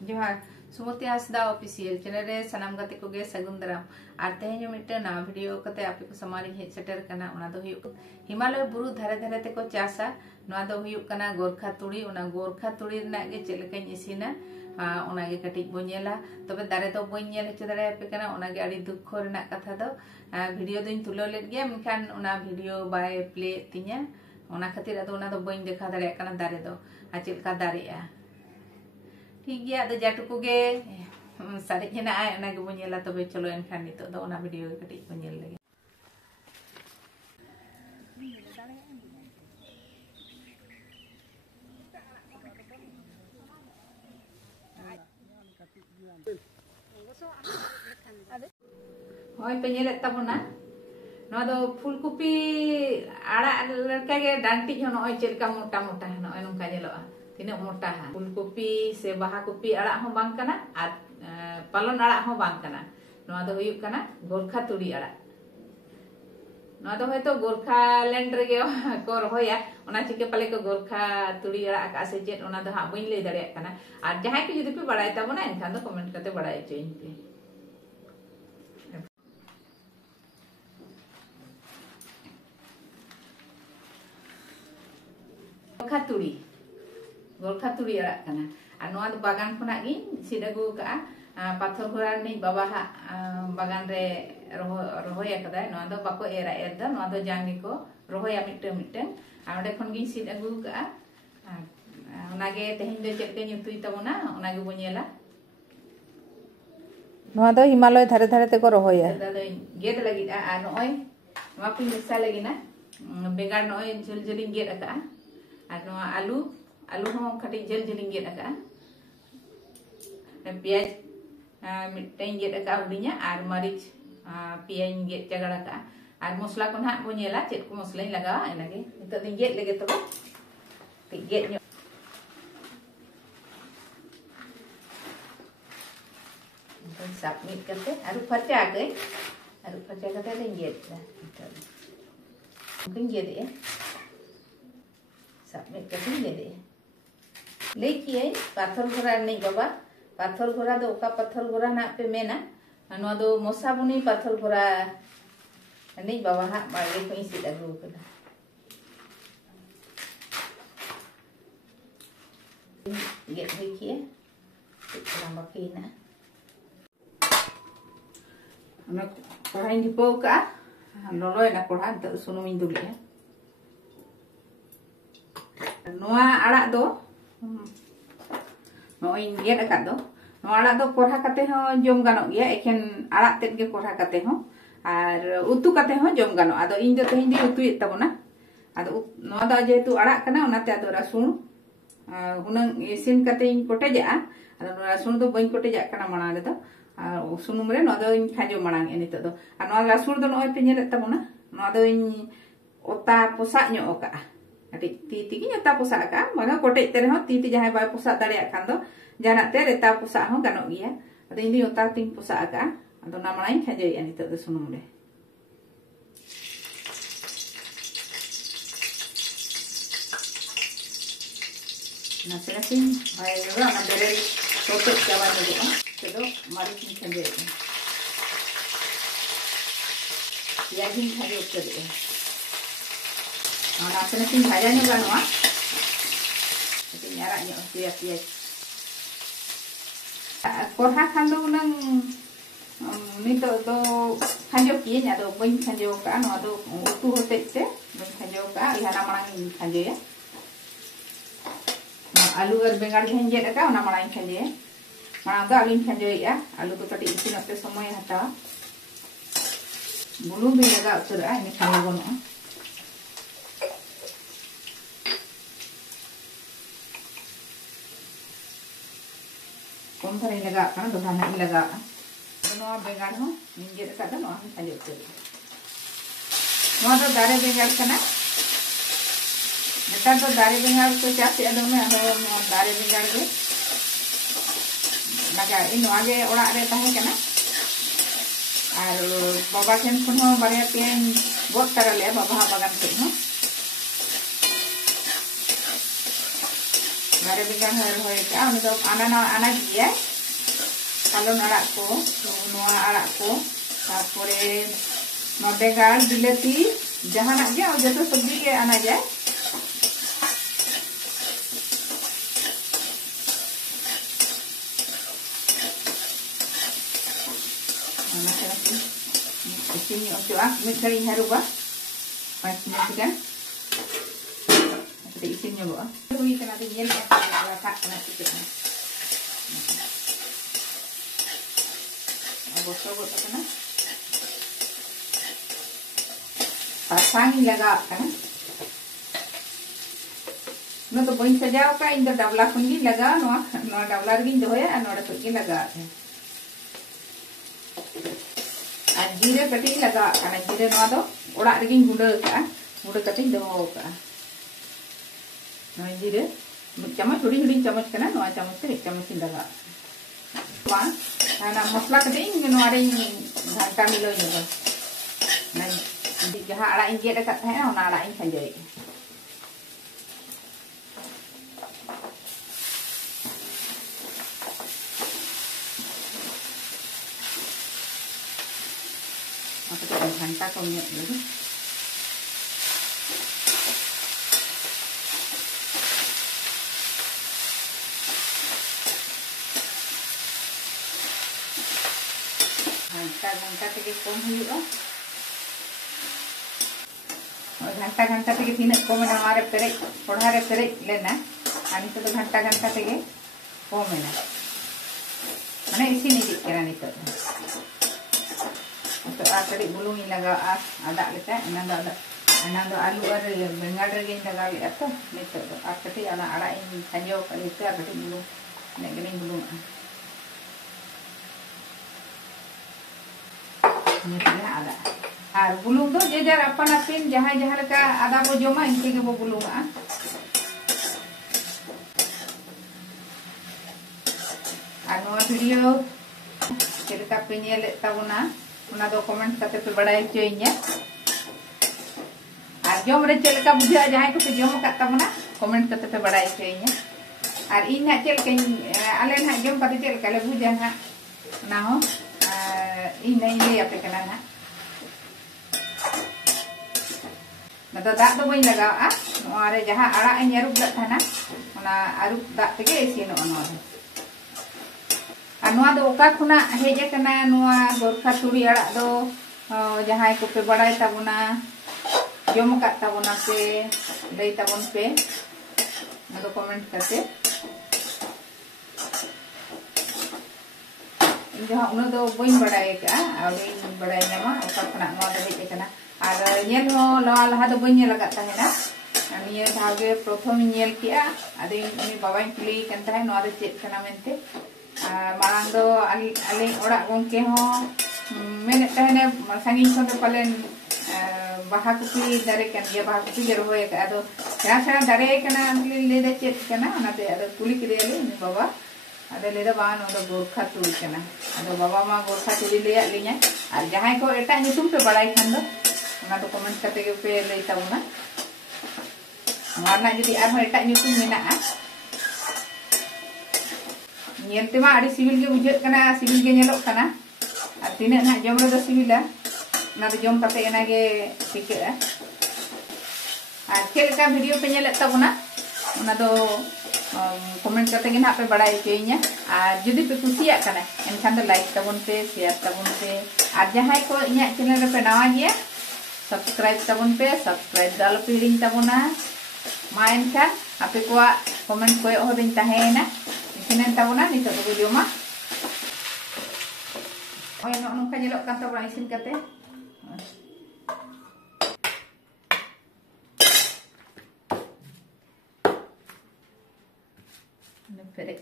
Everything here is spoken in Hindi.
जोहार सुमति हांसदा ऑफिशियल चैनल रे सनाम गाते को गे सगुन दाराम और तेहें मिट्टे ना वीडियो कते आपे को समारी हेज सेटर कना ओना दो हुयुक हिमालय बुरु धारे धारे ते को चासा नोआ दो हुयुक कना गोरखा तुड़ी ओना गोरखा तुड़ी रना गे चेल लेकाኝ इसिना ओना गे कटिज बो नेला तबे दारे तो बो नेल हचो दारे आपे कना ओना गे आडी दुख रना कथा दो वीडियो दोइन तुलो लेत गे मेखान ओना वीडियो बाय प्ले तिnya ओना खातिर अदो ओना दो बइन देखा दारे कना दारे दो आ चेलका दारेआ ठीक गया तो जाटुकु गे सारे हेना आय ओना गे बो नेला तबे चलो एनखान नितो दो ओना वीडियो कटिज बो नेल लगे होय पे नेले तबना नो दो फुलकपी आड़ा लड़का गे डांटी हो नय चेलका मोटा मोटा नय नंका नेलोआ तीना मोटा फुलकपी से बाहा कपी आड़ा हो बांग कना आर पालन आड़ा हो बांग कना नोआ दो हुयुक कना गोरखा तुड़ी आड़ा नोआ दो होय तो गोरखा लैंड रे गे को रहोया ओना चिके पाले को गोरखा तुड़ी आड़ा का से चेत ओना दो हा बइन लई दाड़े कना आर जहां के जदि पे बड़ाय ताबोना एनखान दो कमेंट करते बड़ाय चोइन पे गोरखा तुड़ी आड़ा कना आ नोआ दो बागान खना गी सिद अगु का पाथर घोड़ा नि बाबा हा बागान रे रोहय कदा नोआ दो बाको एरा एर दा नोआ दो जांगी को रोहया मिट्टे मिट्टे आ ओडे खन गी सिद अगु का ओना गे तेहिन दो चेक के nyutui ताबोना ओना गे बो नेला नोआ दो हिमालय धारे धारे ते को रोहया दादा गेद लगी आ नोय नोआ पिन मिसा लगी ना बेगार नोय झल झली गेद अका आ नोआ आलू हो खटी जल जलिंग गेद अका प्याज मिट्टें गेद अका हुडिnya आर मरीच पियाज गेद चगड़ अका आर मसला को ना बो नेला चेत को मसला लगावा एनागे नितो दिन गेद लेगे तबे ते गेद न्यो साप मिट करते आरु फरचा कते दिन गेद mungkin गेद ए साप मिट करते गेद ए लेकिए पाथर घोड़ा नहीं बाबा पाथर घोड़ा दो का पाथर घोड़ा ना पे मेना नो दो मोसा बुनी पाथर घोड़ा नहीं बाबा हा बागे को इसी लगू कदा ये देखिए इतना बाकी ना ना कढ़ाई दिपो का लोलोय ना कढ़ा तो सुनुम इन दुले नोआ आड़ा दो नोई गेद अका दो नो आड़ा दो कोढ़ा कते हो जम गानो गया एखेन आड़ा तेद गे कोढ़ा कते हो आर उतु कते हो जम गानो आदो इन दो तेहिन दी उतु ताबोना आदो नो दा जेतु आड़ा कना ओनाते आदो रसुन हुनंग इसिन कते इन कोटेजा आदो रसुन दो बइन कोटेजा कना माना रे दो आ सुनुम रे नो दो इन खाजो मानांग एनि तो दो आ नो रसुन दो नोय पे नेले ताबोना नो दो इन ओता पोसा न्यो ओका अति ती की नेता पोसा का मगा कोटे तेरे हो ती जहां बाय पोसा दाड़े खान दो जाना ते रेता पोसा हो गानो गिया अदो इंदी ओता तिंग पोसा का अदो ना मनाई खाजे यानी तो सुनुम रे ना सेसिन बाय रो ना बेरे टोटो चावा दो तो मारी तिंग खाजे याजिन खाजे उतरे और आसने सिंह भाजा नो गानोआ ते न्यारा न्यो पियाज कोढ़ा खान दो नंग नितो दो खाजो की nya दो बइन खाजो का नो दो उतु होते ते बइन खाजो का इहाना मांग खाजे या आलू और बेंगाड़ घेंजे का ओना मांग खाजे मांग दो आलू खाजो या आलू तो कटी इसिनते समय हता बुलू भी लगा उतरा ini खाना बनो कौन तरह लगा करना दो खाना ही लगा दोनों बेगाड़ हो निंगे का दो नोआ हम खाली उतर नोआ तो दारे बेगाड़ करना नेता तो दारे बेगाड़ तो चाहते हैं दोनों नोआ दारे बेगाड़ के लगा इन नोआ के ओड़ा रे ताहे करना और बाबा ठेन खन हो बारे पेन बहुत तरह ले बाबा बागान से हो बारे बिगा रोहे का आना आना गया पालन आड़ा को आड़ा को तारपरे बेगार बिलाती जहां जो सब्जी के आना जाए isin मिट घड़ी हारूबा 5 मिनट गान isin nyoba हुई तना दे nyel rasa kana sikit bosok kana pasang laga kana no to boin sajao ka indo dabla khun gi laga no dabla gi doya no to gi laga जीरे कटी लगा जीरे ओड़ा रेगी गुंडा कटी दो जीरे चमच हुडी हुडी चमच चमच से 1 चमच लगा मसला कटी घंटा मिलो जहाँ आड़ा गेद आड़ा खंजे घंटा को घंटा ते कम हुआ घंटा ते तीन कम पेरे कोढ़ा रे पेरे लेना नित तो घंटा ते कम माने इसी इतना नित कड़ी बुलूंग लगा आदा आलू और बेंगाड़ रे लगा तो नित कटी आड़ा खंजो कटी बुलूंग बुलूंग आदा और बुलूंग दो जे जार अपन अपन जहाँ जहाँ लगा आदा बो जमा इनके के बो बुलूंग वीडियो चलका पे नेले ताबुना कमेंट करते पे बड़ा चोइया और जम रे चलका बुझा जहाँ को जम का कमेंट करते पे बड़ा चोइया और इन ना चलका आले ना जम करते चलका ले बुझा ना ना हो इन नहीं ले आपे कना ना ना तो दाग दो बई लगा नोरे जहाँ आड़ा इन अरुप दा थाना ओना अरुप दा तेगे इसिनो ओनो खुना हेज गोरखा तुड़ी आड़ा दो जहाँ को पे बड़ा ताबना जम का ताबना पे लई ताबन पे तो कमेंट करते जहाँ उन दो बई बड़ाई बड़ाई नामा खुना हेज और नेल लहा लहा दो बई लगा निये धागे प्रथम नेल के बाबा कुली चेक मेनते मांग दो आले ओड़ा गंके मेने सांगी खन पालेन बाहा कुपी दारे बाहा कुपी रोहे सेड़ा सेड़ा दारे ले चेक कुली के बाबा ले गोरखा तुड़ी बाबा मा गोरखा तुड़ी ले लिया और जहाँ को एट पे बड़ा खान दो कमेंट करते पे लई ताबना जुदी एट मेना नेलतेमा आड़ी सिविल के बुझे सिविल के नेलोग कना और तीना ना जम रे सिविला ना जम करते गे ठिका और चलका वीडियो पे नेले ताबना कमेंट करते गे ना पे बड़ा चोइया और जुदी पे कुसिया कना एनखान दो लाइक ताबन पे शेयर ताबन पे और जहाँ को इना चैनल पे नवा गया सब्सक्राइब ताबन पे सब्सक्राइब दाल पे हिड़ी ताबना मा एनखान आपे को कमेंट को होदिन ताहेना इसिन ताबना नितो तो जमा ओय नोंका जेलोग कान ताबना इसिन करते पेरे